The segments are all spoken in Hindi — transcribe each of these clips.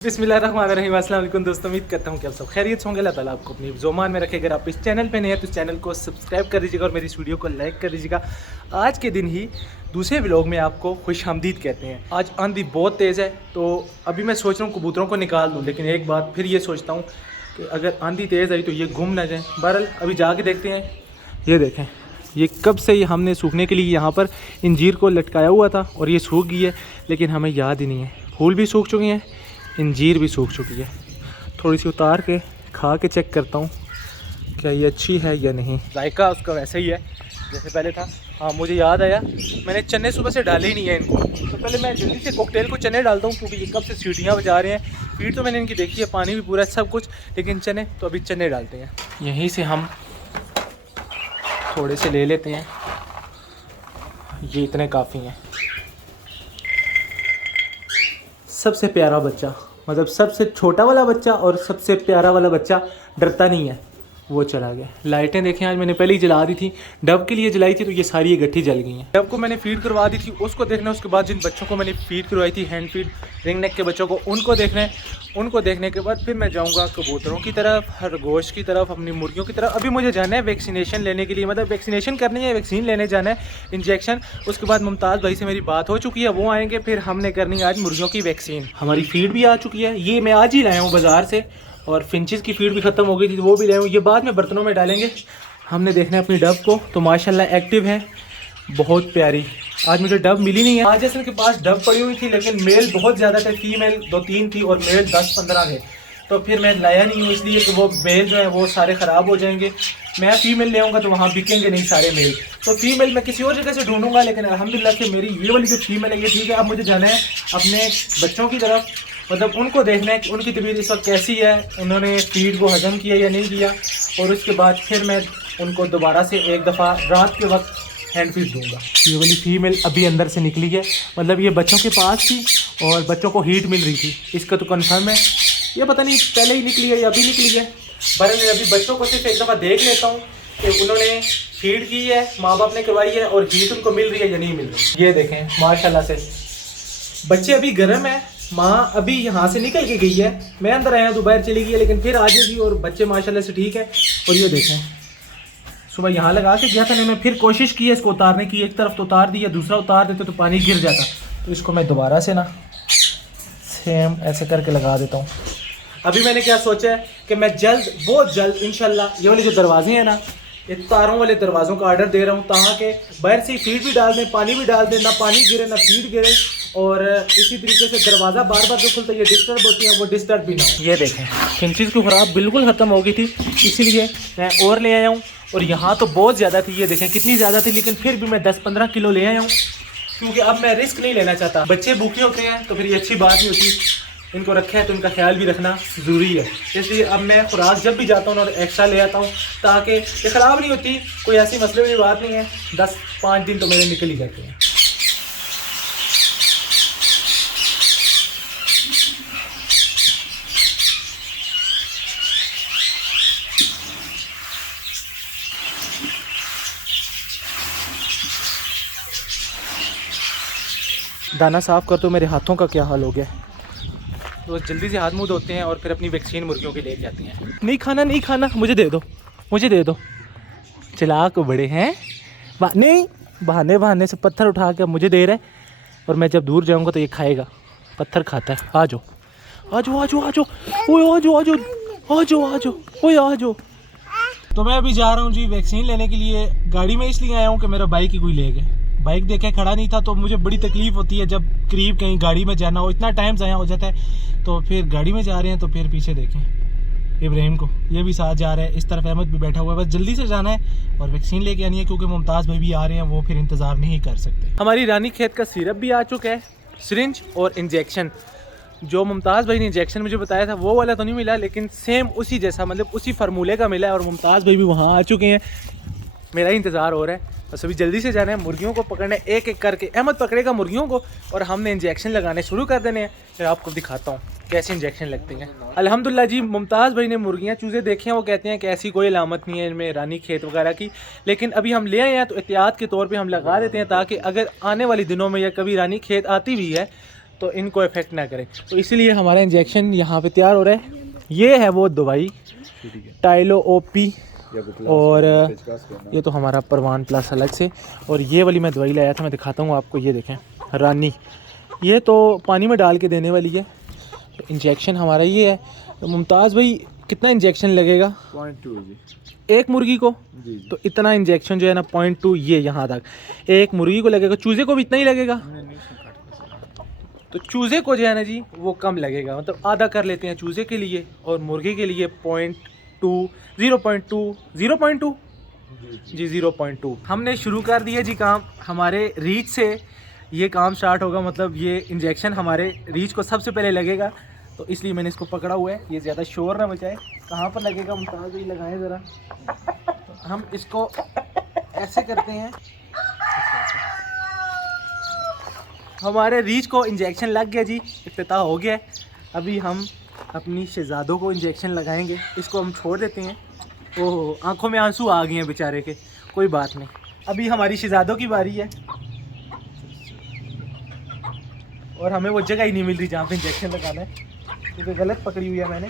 बिस्मिल्लाहिर्रहमानिर्रहीम। अस्सलाम वालेकुम दोस्तों, उम्मीद करता हूँ कि आप सब खैरियत होंगे। अल्लाह ताला आपको अपनी ज़ुबान में रखे। अगर आप इस चैनल पे नए हैं तो इस चैनल को सब्सक्राइब कर दीजिएगा और मेरी इस वीडियो को लाइक कर दीजिएगा। आज के दिन ही दूसरे व्लॉग में आपको खुशामदीद कहते हैं। आज आंधी बहुत तेज़ है तो अभी मैं सोच रहा हूँ कबूतरों को निकाल दूँ, लेकिन एक बात फिर ये सोचता हूँ कि अगर आंधी तेज़ आई तो ये घूम ना जाए। बहरहाल अभी जाके देखते हैं। ये देखें, ये कब से ये हमने सूखने के लिए यहाँ पर इंजीर को लटकाया हुआ था और ये सूख गई है, लेकिन हमें याद ही नहीं है। फूल भी सूख चुके हैं, इंजीर भी सूख चुकी है। थोड़ी सी उतार के खा के चेक करता हूँ क्या ये अच्छी है या नहीं। जायका उसका वैसा ही है जैसे पहले था। हाँ, मुझे याद आया, मैंने चने सुबह से डाले ही नहीं है इनको, तो पहले मैं जल्दी से कॉकटेल को चने डालता हूँ क्योंकि ये कब से सीटियाँ बजा रहे हैं। फीड तो मैंने इनकी देखी है, पानी भी पूरा है, सब कुछ, लेकिन चने तो अभी चने डालते हैं। यहीं से हम थोड़े से ले लेते हैं, ये इतने काफ़ी हैं। सबसे प्यारा बच्चा, मतलब सबसे छोटा वाला बच्चा और सबसे प्यारा वाला बच्चा डरता नहीं है, वो चला गया। लाइटें देखें, आज मैंने पहले ही जला दी थी, डब के लिए जलाई थी तो ये सारी ये गट्ठी जल गई हैं। डब को मैंने फीड करवा दी थी, उसको देखना। उसके बाद जिन बच्चों को मैंने फीड करवाई थी, हैंड फीड, रिंग नेक के बच्चों को, उनको देखना है। उनको देखने के बाद फिर मैं जाऊंगा कबूतरों की तरफ, खरगोश की तरफ, अपनी मुर्गियों की तरफ। अभी मुझे जाना है वैक्सीनेशन लेने के लिए, मतलब वैक्सीनेशन करनी है, वैक्सीन लेने जाना है, इंजेक्शन। उसके बाद मुमताज़ भाई से मेरी बात हो चुकी है, वो आएंगे, फिर हमने करनी है आज मुर्गियों की वैक्सीन। हमारी फीड भी आ चुकी है, ये मैं आज ही लाया हूँ बाज़ार से, और फिंचेस की फीड भी ख़त्म हो गई थी, वो भी लाया हूँ। ये बाद में बर्तनों में डालेंगे। हमने देखना है अपनी डब को, तो माशाल्लाह एक्टिव है, बहुत प्यारी। आज मुझे डब मिली नहीं है। आज जैसे के पास डब पड़ी हुई थी, लेकिन मेल बहुत ज़्यादा थे, फीमेल 2-3 थी और मेल 10-15 थे, तो फिर मैं लाया नहीं हूँ, इसलिए कि वो मेल जो है वो सारे ख़राब हो जाएंगे। मैं फीमेल ले आऊँगा तो वहाँ बिकेंगे नहीं सारे मेल, तो फीमेल मैं किसी और जगह से ढूंढूंगा। लेकिन अल्हम्दुलिल्लाह से मेरी ये वाली जो फीमेल है ये ठीक है। अब मुझे जाना है अपने बच्चों की तरफ, मतलब उनको देखना है कि उनकी तबीयत इस वक्त कैसी है, उन्होंने फीड को हजम किया या नहीं किया, और उसके बाद फिर मैं उनको दोबारा से एक दफ़ा रात के वक्त हैंड फीड दूंगा। ये वाली फीमेल अभी अंदर से निकली है, मतलब ये बच्चों के पास थी और बच्चों को हीट मिल रही थी, इसका तो कंफर्म है। ये पता नहीं पहले ही निकली है या अभी निकली है, पर मैं अभी बच्चों को सिर्फ एक दफ़ा देख लेता हूँ कि उन्होंने फीड की है, माँ बाप ने करवाई है और हीट उनको मिल रही है या नहीं मिल रही। ये देखें माशाल्लाह से बच्चे अभी गर्म है। माँ अभी यहाँ से निकल के गई है, मैं अंदर आया तो बाहर चली गई है, लेकिन फिर आ जाएगी, और बच्चे माशाल्लाह से ठीक है। और ये देखें, सुबह यहाँ लगा के गया था ना, मैं फिर कोशिश की है इसको उतारने की, एक तरफ तो उतार दिया, दूसरा उतार देते तो पानी गिर जाता, तो इसको मैं दोबारा से ना सेम ऐसे करके लगा देता हूँ। अभी मैंने क्या सोचा है कि मैं जल्द, बहुत जल्द इंशाल्लाह, ये वाले जो दरवाजे हैं ना, ये तारों वाले दरवाज़ों का ऑर्डर दे रहा हूँ, ताकि बाहर से फीड भी डाल दें, पानी भी डाल दें, ना पानी गिरे ना फीड गिरे, और इसी तरीके से दरवाज़ा बार बार जो खुलता है, ये डिस्टर्ब होती है, वो डिस्टर्ब भी ना हो। ये देखें, फिंचेस की खुराक बिल्कुल ख़त्म हो गई थी, इसीलिए मैं और ले आया हूँ। और यहाँ तो बहुत ज़्यादा थी, ये देखें कितनी ज़्यादा थी, लेकिन फिर भी मैं 10-15 किलो ले आया हूँ, क्योंकि अब मैं रिस्क नहीं लेना चाहता। बच्चे भूखे होते हैं तो फिर ये अच्छी बात नहीं होती, इनको रखे है तो इनका ख्याल भी रखना ज़रूरी है। इसलिए अब मैं खुराक जब भी जाता हूँ और एक्स्ट्रा ले आता हूँ, ताकि ये ख़राब नहीं होती, कोई ऐसी मसले वाली बात नहीं है। 10-5 दिन तो मेरे निकल ही जाते हैं। दाना साफ़ कर तो मेरे हाथों का क्या हाल हो गया। तो जल्दी से हाथ मुँह धोते हैं और फिर अपनी वैक्सीन मुर्गियों की ले जाते हैं। नहीं खाना, नहीं खाना, मुझे दे दो, मुझे दे दो। चालाक बड़े हैं, नहीं, बहाने से पत्थर उठा के मुझे दे रहा है, और मैं जब दूर जाऊंगा तो ये खाएगा, पत्थर खाता है। आ जाओ आ जाओ आ जाओ आ जाओ, ओए आ जाओ आ जाओ आ जाओ आ जाओ, ओए आ जाओ। तो मैं अभी जा रहा हूँ जी वैक्सीन लेने के लिए। गाड़ी में इसलिए आया हूँ कि मेरा बाइक ही कोई ले गया, बाइक देखे खड़ा नहीं था, तो मुझे बड़ी तकलीफ़ होती है जब करीब कहीं गाड़ी में जाना हो, इतना टाइम ज़ाया हो जाता है। तो फिर गाड़ी में जा रहे हैं, तो फिर पीछे देखें इब्राहिम को, ये भी साथ जा रहा है, इस तरफ अहमद भी बैठा हुआ है। बस जल्दी से जाना है और वैक्सीन लेके आनी है, क्योंकि मुमताज़ भाई भी आ रहे हैं, वो फिर इंतज़ार नहीं कर सकते। हमारी रानी खेत का सिरप भी आ चुका है, सिरिंज और इंजेक्शन। जो मुमताज़ भाई ने इंजेक्शन मुझे बताया था वो वाला तो नहीं मिला, लेकिन सेम उसी जैसा, मतलब उसी फार्मूले का मिला है, और मुमताज़ भाई भी वहाँ आ चुके हैं, मेरा ही इंतज़ार हो रहा है। बस अभी जल्दी से जाना है, मुर्गियों को पकड़ना है एक एक करके। अहमद पकड़ेगा मुर्गियों को और हमने इंजेक्शन लगाने शुरू कर देने हैं। फिर आपको दिखाता हूँ कैसे इंजेक्शन लगते हैं। अल्हम्दुलिल्लाह जी, मुमताज़ भाई ने मुर्गियाँ चूज़े देखे हैं, वो कहते हैं कि ऐसी कोई अलामत नहीं है इनमें रानी खेत वगैरह की, लेकिन अभी हम ले आए हैं तो एहतियात के तौर पे हम लगा देते हैं, ताकि अगर आने वाले दिनों में या कभी रानी खेत आती भी है तो इनको इफेक्ट ना करे। तो इसीलिए हमारा इंजेक्शन यहाँ पे तैयार हो रहा है। ये है वो दवाई टाइलो ओपी, और ये तो हमारा परवान प्लस अलग से, और ये वाली मैं दवाई लाया था, मैं दिखाता हूँ आपको। ये देखें रानी, ये तो पानी में डाल के देने वाली है। तो इंजेक्शन हमारा ये है। तो मुमताज़ भाई कितना इंजेक्शन लगेगा? 0.2 जी, एक मुर्गी को जी। तो इतना इंजेक्शन जो है ना 0.2 ये यहाँ तक एक मुर्गी को लगेगा। चूज़े को भी इतना ही लगेगा? तो चूज़े को जो है ना जी वो कम लगेगा, मतलब आधा कर लेते हैं चूज़े के लिए, और मुर्गी के लिए 0.2 जी 0.2। हमने शुरू कर दिया जी काम। हमारे रीच से ये काम स्टार्ट होगा, मतलब ये इंजेक्शन हमारे रीच को सबसे पहले लगेगा। तो इसलिए मैंने इसको पकड़ा हुआ है, ये ज़्यादा शोर ना मचाए। कहाँ पर लगेगा मुमताज़ भाई लगाएं ज़रा। तो हम इसको ऐसे करते हैं। हमारे रीच को इंजेक्शन लग गया जी, इफ्तिताह हो गया है। अभी हम अपनी शहज़ादों को इंजेक्शन लगाएंगे। इसको हम छोड़ देते हैं। ओह आंखों में आंसू आ गए हैं बेचारे के, कोई बात नहीं। अभी हमारी शहज़ादों की बारी है, और हमें वो जगह ही नहीं मिल रही जहाँ पे इंजेक्शन लगाना है, क्योंकि गलत पकड़ी हुई है मैंने।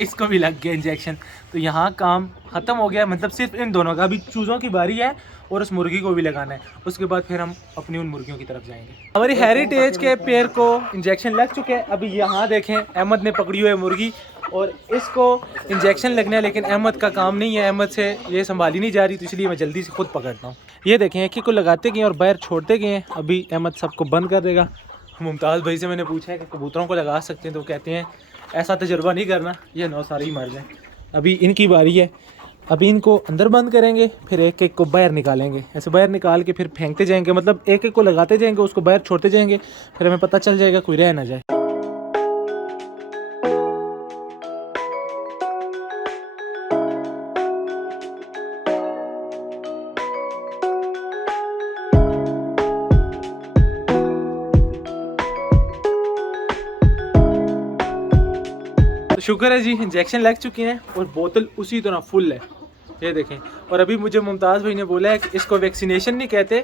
इसको भी लग गया इंजेक्शन। तो यहाँ काम ख़त्म हो गया, मतलब सिर्फ इन दोनों का। अभी चूज़ों की बारी है और उस मुर्गी को भी लगाना है। उसके बाद फिर हम अपनी उन मुर्गियों की तरफ जाएंगे। हमारी हेरिटेज के पेड़ को इंजेक्शन लग चुके हैं। अभी यहाँ देखें अहमद ने पकड़ी हुई है मुर्गी, और इसको इंजेक्शन लगना है, लेकिन अहमद का काम नहीं है, अहमद से ये संभाली नहीं जा रही, तो इसलिए मैं जल्दी से खुद पकड़ता हूँ। ये देखें एक ही को लगाते गए और बाहर छोड़ते गए। अभी अहमद सबको बंद कर देगा। मुमताज़ भाई से मैंने पूछा है कि कबूतरों को लगा सकते हैं, तो कहते हैं ऐसा तजुर्बा नहीं करना, ये 9 सारे ही मर जाएँ। अभी इनकी बारी है। अभी इनको अंदर बंद करेंगे, फिर एक एक को बाहर निकालेंगे। ऐसे बाहर निकाल के फिर फेंकते जाएंगे, मतलब एक एक को लगाते जाएंगे, उसको बाहर छोड़ते जाएंगे, फिर हमें पता चल जाएगा कोई रह ना जाए। शुक्र है जी इंजेक्शन लग चुके हैं, और बोतल उसी तरह फुल है, ये देखें। और अभी मुझे मुमताज़ भाई ने बोला है कि इसको वैक्सीनेशन नहीं कहते,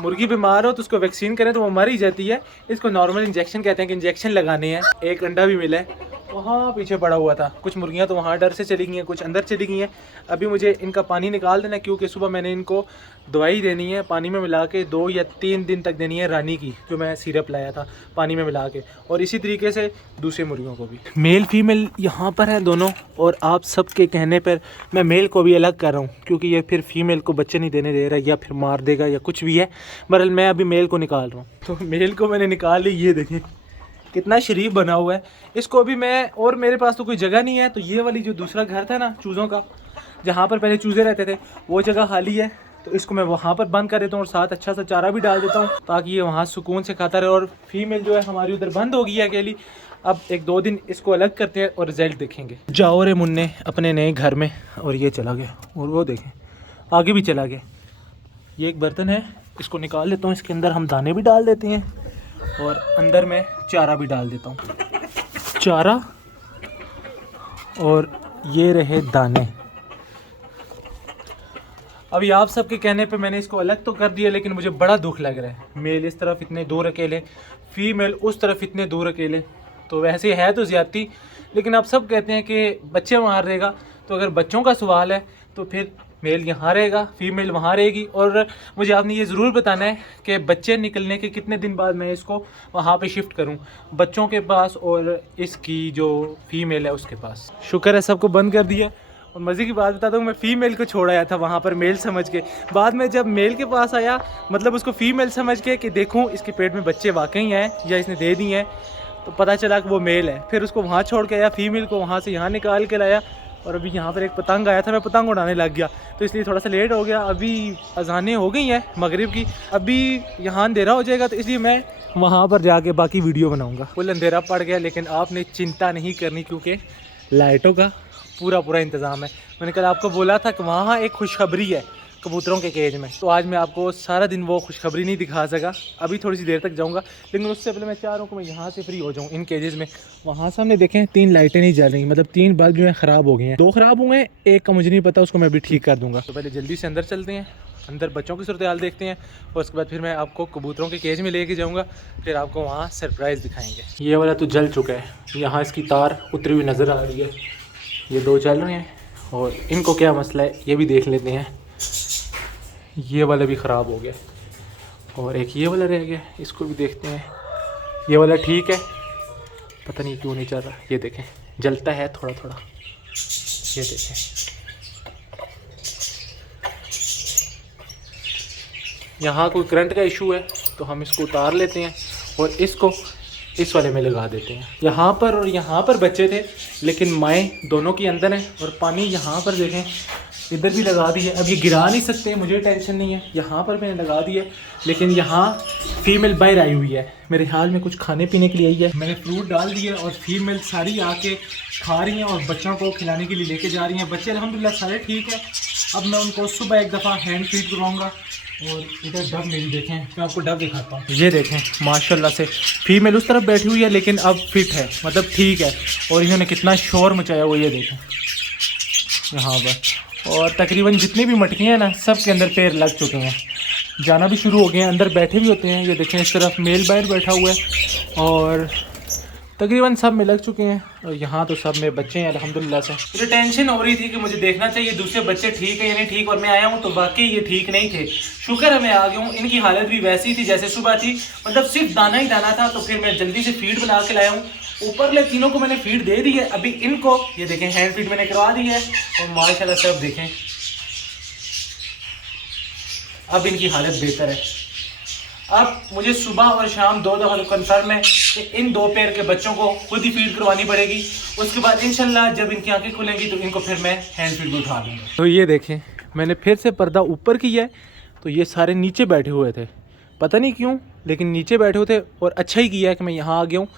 मुर्गी बीमार हो तो उसको वैक्सीन करें तो वो मर ही जाती है, इसको नॉर्मल इंजेक्शन कहते हैं कि इंजेक्शन लगाने हैं। एक अंडा भी मिला है, वहाँ पीछे पड़ा हुआ था। कुछ मुर्गियाँ तो वहाँ डर से चली गई हैं, कुछ अंदर चली गई हैं। अभी मुझे इनका पानी निकाल देना है, क्योंकि सुबह मैंने इनको दवाई देनी है पानी में मिला के, 2 या 3 दिन तक देनी है रानी की, जो मैं सिरप लाया था पानी में मिला के। और इसी तरीके से दूसरे मुर्गियों को भी। मेल फीमेल यहाँ पर है दोनों, और आप सबके कहने पर मैं मेल को भी अलग कर रहा हूँ, क्योंकि ये फिर फीमेल को बच्चे नहीं देने दे रहा, या फिर मार देगा या कुछ भी है। बहरहाल मैं अभी मेल को निकाल रहा हूँ। तो मेल को मैंने निकाल ली, ये देखें कितना शरीफ बना हुआ है। इसको अभी मैं, और मेरे पास तो कोई जगह नहीं है, तो ये वाली जो दूसरा घर था ना चूज़ों का, जहाँ पर पहले चूज़े रहते थे, वो जगह खाली है। तो इसको मैं वहाँ पर बंद कर देता हूँ, और साथ अच्छा सा चारा भी डाल देता हूँ, ताकि ये वहाँ सुकून से खाता रहे। और फीमेल जो है हमारी उधर बंद हो गई है अकेली। अब 1-2 दिन इसको अलग करते हैं और रिजल्ट देखेंगे। जाओ रे मुन्ने अपने नए घर में, और ये चला गया, और वो देखें आगे भी चला गया। ये एक बर्तन है, इसको निकाल लेता हूँ। इसके अंदर हम दाने भी डाल देते हैं, और अंदर मैं चारा भी डाल देता हूँ। चारा और ये रहे दाने। अभी आप सबके कहने पे मैंने इसको अलग तो कर दिया, लेकिन मुझे बड़ा दुख लग रहा है। मेल इस तरफ इतने दूर अकेले, फीमेल उस तरफ इतने दूर अकेले। तो वैसे है तो ज़्यादती, लेकिन आप सब कहते हैं कि बच्चे वहाँ रहेगा। तो अगर बच्चों का सवाल है तो फिर मेल यहाँ रहेगा, फीमेल वहाँ रहेगी। और मुझे आपने ये ज़रूर बताना है कि बच्चे निकलने के कितने दिन बाद मैं इसको वहाँ पे शिफ्ट करूँ, बच्चों के पास और इसकी जो फीमेल है उसके पास। शुक्र है सबको बंद कर दिया। और मज़े की बात बताता हूँ, मैं फ़ीमेल को छोड़ आया था वहाँ पर मेल समझ के। बाद में जब मेल के पास आया, मतलब उसको फ़ीमेल समझ के कि देखूँ इसके पेट में बच्चे वाकई हैं या इसने दे दिए हैं, तो पता चला कि वो मेल है। फिर उसको वहाँ छोड़ के आया, फ़ीमेल को वहाँ से यहाँ निकाल के लाया। और अभी यहाँ पर एक पतंग आया था, मैं पतंग उड़ाने लग गया, तो इसलिए थोड़ा सा लेट हो गया। अभी अज़ानें हो गई हैं मगरिब की, अभी यहाँ अंधेरा हो जाएगा, तो इसलिए मैं वहाँ पर जाके बाकी वीडियो बनाऊँगा। फुल अंधेरा पड़ गया, लेकिन आपने चिंता नहीं करनी, क्योंकि लाइटों का पूरा इंतज़ाम है। मैंने कल आपको बोला था कि वहाँ एक खुशखबरी है कबूतरों के केज में, तो आज मैं आपको सारा दिन वो खुशखबरी नहीं दिखा सका। अभी थोड़ी सी देर तक जाऊँगा, लेकिन उससे पहले मैं चाह रहा हूँ कि मैं यहाँ से फ्री हो जाऊँ इन केजेस में। वहाँ सामने देखें 3 लाइटें नहीं जल रही, मतलब 3 बल्ब जो है ख़राब हो गए हैं। 2 ख़राब हुए हैं, एक का मुझे नहीं पता, उसको मैं भी ठीक कर दूँगा। तो पहले जल्दी से अंदर चलते हैं अंदर बच्चों की सूरत हाल देखते हैं और उसके बाद फिर मैं आपको कबूतरों के केज में लेके जाऊँगा, फिर आपको वहाँ सरप्राइज़ दिखाएंगे। ये वाला तो जल चुका है, यहाँ इसकी तार उतरी हुई नज़र आ रही है, ये 2 चल रहे हैं और इनको क्या मसला है ये भी देख लेते हैं। ये वाला भी ख़राब हो गया और एक ये वाला रह गया, इसको भी देखते हैं। ये वाला ठीक है, पता नहीं क्यों नहीं चल रहा, ये देखें जलता है थोड़ा थोड़ा, ये देखें। यहाँ कोई करंट का इशू है तो हम इसको उतार लेते हैं और इसको इस वाले में लगा देते हैं। यहाँ पर और यहाँ पर बच्चे थे लेकिन माएँ दोनों की अंदर हैं और पानी यहाँ पर देखें इधर भी लगा दी है। अब ये गिरा नहीं सकते, मुझे टेंशन नहीं है, यहाँ पर मैंने लगा दी है। लेकिन यहाँ फीमेल बाहर आई हुई है, मेरे ख्याल में कुछ खाने पीने के लिए आई है। मैंने फ्रूट डाल दिया और फीमेल सारी आके खा रही हैं और बच्चों को खिलाने के लिए लेके जा रही हैं। बच्चे अल्हम्दुलिल्लाह सारे ठीक है। अब मैं उनको सुबह एक दफ़ा हैंड फीड करवाऊँगा। और इधर डब मेरी देखें, मैं आपको डब दिखाता हूँ। ये देखें माशाल्लाह से फीमेल उस तरफ बैठी हुई है लेकिन अब फिट है, मतलब ठीक है। और इन्होंने कितना शोर मचाया वो ये देखें यहाँ पर। और तकरीबन जितनी भी मटकियाँ हैं ना सब के अंदर पैर लग चुके हैं, जाना भी शुरू हो गए हैं, अंदर बैठे भी होते हैं। ये देखें इस तरफ मेल बाहर बैठा हुआ है और तकरीबन सब में लग चुके हैं। और यहाँ तो सब में बच्चे हैं अल्हम्दुलिल्लाह से। मुझे टेंशन हो रही थी कि मुझे देखना चाहिए दूसरे बच्चे ठीक है या नहीं ठीक, और मैं आया हूँ तो वाकई ये ठीक नहीं थे। शुक्र है मैं आ गया हूँ। इनकी हालत भी वैसी थी जैसे सुबह थी, मतलब सिर्फ दाना ही दाना था। तो फिर मैं जल्दी से फीड बना के लाया हूँ। ऊपर ले तीनों को मैंने फीड दे दी है। अभी इनको ये देखें हैंड फीड मैंने करवा दी है और माशाल्लाह से अब देखें अब इनकी हालत बेहतर है। अब मुझे सुबह और शाम 2 दफ़ा कंफर्म है कि इन 2 पैर के बच्चों को खुद ही फीड करवानी पड़ेगी। उसके बाद इंशाल्लाह जब इनकी आंखें खुलेंगी तो इनको फिर मैं हैंड फीड भी उठा दूँगा। तो ये देखें मैंने फिर से पर्दा ऊपर किया है तो ये सारे नीचे बैठे हुए थे, पता नहीं क्यों लेकिन नीचे बैठे हुए थे। और अच्छा ही किया है कि मैं यहाँ आ गया हूँ।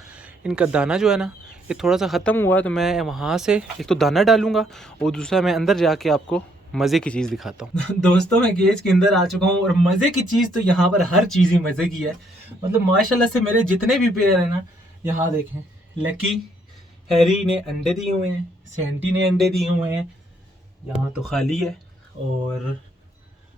इनका दाना जो है ना ये थोड़ा सा ख़त्म हुआ तो मैं वहाँ से एक तो दाना डालूँगा और दूसरा मैं अंदर जाके आपको मज़े की चीज़ दिखाता हूँ। दोस्तों मैं केज के अंदर आ चुका हूँ और मज़े की चीज़ तो यहाँ पर हर चीज़ ही मज़े की है। मतलब माशाल्लाह से मेरे जितने भी पेयर हैं ना, यहाँ देखें लकी हैरी ने अंडे दिए हुए हैं, सेंटी ने अंडे दिए हुए हैं, यहाँ तो खाली है। और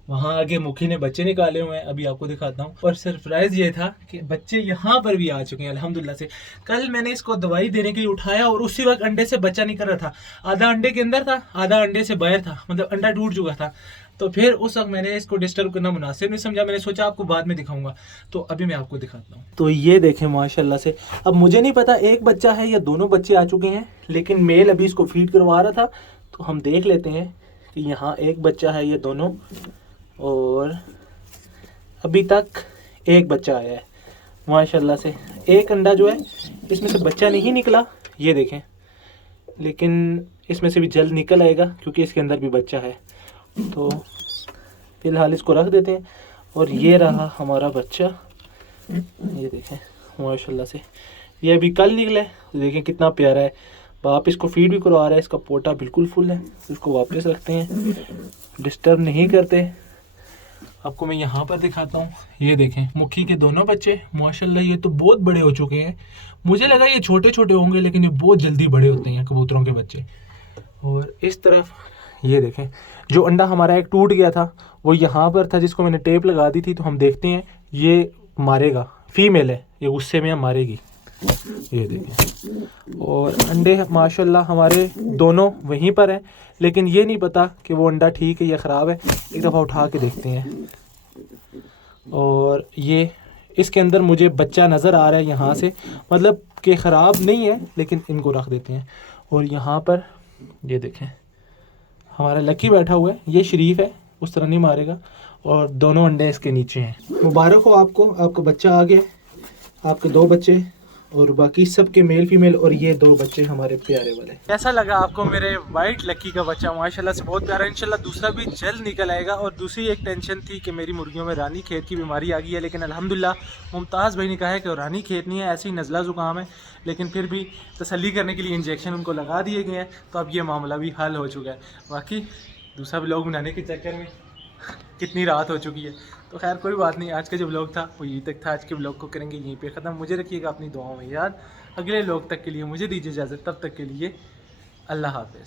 वहाँ आगे मुखी ने बच्चे निकाले हुए हैं, अभी आपको दिखाता हूँ। और सरप्राइज़ ये था कि बच्चे यहाँ पर भी आ चुके हैं अल्हम्दुलिल्लाह से। कल मैंने इसको दवाई देने के लिए उठाया और उसी वक्त अंडे से बच्चा निकल रहा था। आधा अंडे के अंदर था, आधा अंडे से बाहर था, मतलब अंडा टूट चुका था। तो फिर उस वक्त मैंने इसको डिस्टर्ब करना मुनासिब नहीं समझा, मैंने सोचा आपको बाद में दिखाऊंगा। तो अभी मैं आपको दिखाता हूँ। तो ये देखें माशाल्लाह से, अब मुझे नहीं पता एक बच्चा है या दोनों बच्चे आ चुके हैं, लेकिन मेल अभी इसको फीड करवा रहा था तो हम देख लेते हैं कि यहाँ एक बच्चा है या दोनों। और अभी तक एक बच्चा आया है माशाल्लाह से। एक अंडा जो है इसमें से बच्चा नहीं निकला, ये देखें, लेकिन इसमें से भी जल्द निकल आएगा क्योंकि इसके अंदर भी बच्चा है। तो फ़िलहाल इसको रख देते हैं। और ये रहा हमारा बच्चा, ये देखें माशाल्लाह से, ये अभी कल निकला है। देखें कितना प्यारा है। बाप इसको फीड भी करवा रहा है, इसका पोटा बिल्कुल फुल है। इसको वापस रखते हैं, डिस्टर्ब नहीं करते। आपको मैं यहाँ पर दिखाता हूँ, ये देखें मुखी के दोनों बच्चे माशाल्लाह ये तो बहुत बड़े हो चुके हैं। मुझे लगा ये छोटे छोटे होंगे लेकिन ये बहुत जल्दी बड़े होते हैं कबूतरों के बच्चे। और इस तरफ ये देखें जो अंडा हमारा एक टूट गया था वो यहाँ पर था जिसको मैंने टेप लगा दी थी। तो हम देखते हैं ये मारेगा, फीमेल है, ये गुस्से में मारेगी, ये देखें। और अंडे माशाल्लाह हमारे दोनों वहीं पर हैं, लेकिन ये नहीं पता कि वो अंडा ठीक है या ख़राब है। एक दफ़ा उठा के देखते हैं। और ये इसके अंदर मुझे बच्चा नज़र आ रहा है यहाँ से, मतलब कि ख़राब नहीं है, लेकिन इनको रख देते हैं। और यहाँ पर ये देखें हमारा लकी बैठा हुआ है, ये शरीफ है, उस तरह नहीं मारेगा। और दोनों अंडे इसके नीचे हैं। मुबारक हो आपको, आपका बच्चा आ गया, आपके 2 बच्चे और बाकी सब के मेल फीमेल, और ये 2 बच्चे हमारे प्यारे वाले। कैसा लगा आपको मेरे वाइट लकी का बच्चा? माशाल्लाह से बहुत प्यारा। इंशाल्लाह दूसरा भी जल्द निकल आएगा। और दूसरी एक टेंशन थी कि मेरी मुर्गियों में रानी खेत की बीमारी आ गई है, लेकिन अल्हम्दुलिल्लाह मुमताज़ भाई ने कहा है कि रानी खेत नहीं है, ऐसे ही नज़ला ज़ुकाम है। लेकिन फिर भी तसल्ली करने के लिए इंजेक्शन उनको लगा दिए गए हैं, तो अब ये मामला भी हल हो चुका है। बाकी दूसरा ब्लॉग बनाने के चक्कर में कितनी रात हो चुकी है। तो खैर कोई बात नहीं, आज का जो ब्लॉग था वो यहीं तक था। आज के ब्लॉग को करेंगे यहीं पे ख़त्म। मुझे रखिएगा अपनी दुआओं में याद। अगले ब्लॉग तक के लिए मुझे दीजिए इजाज़त, तब तक के लिए अल्लाह हाफ़िज़।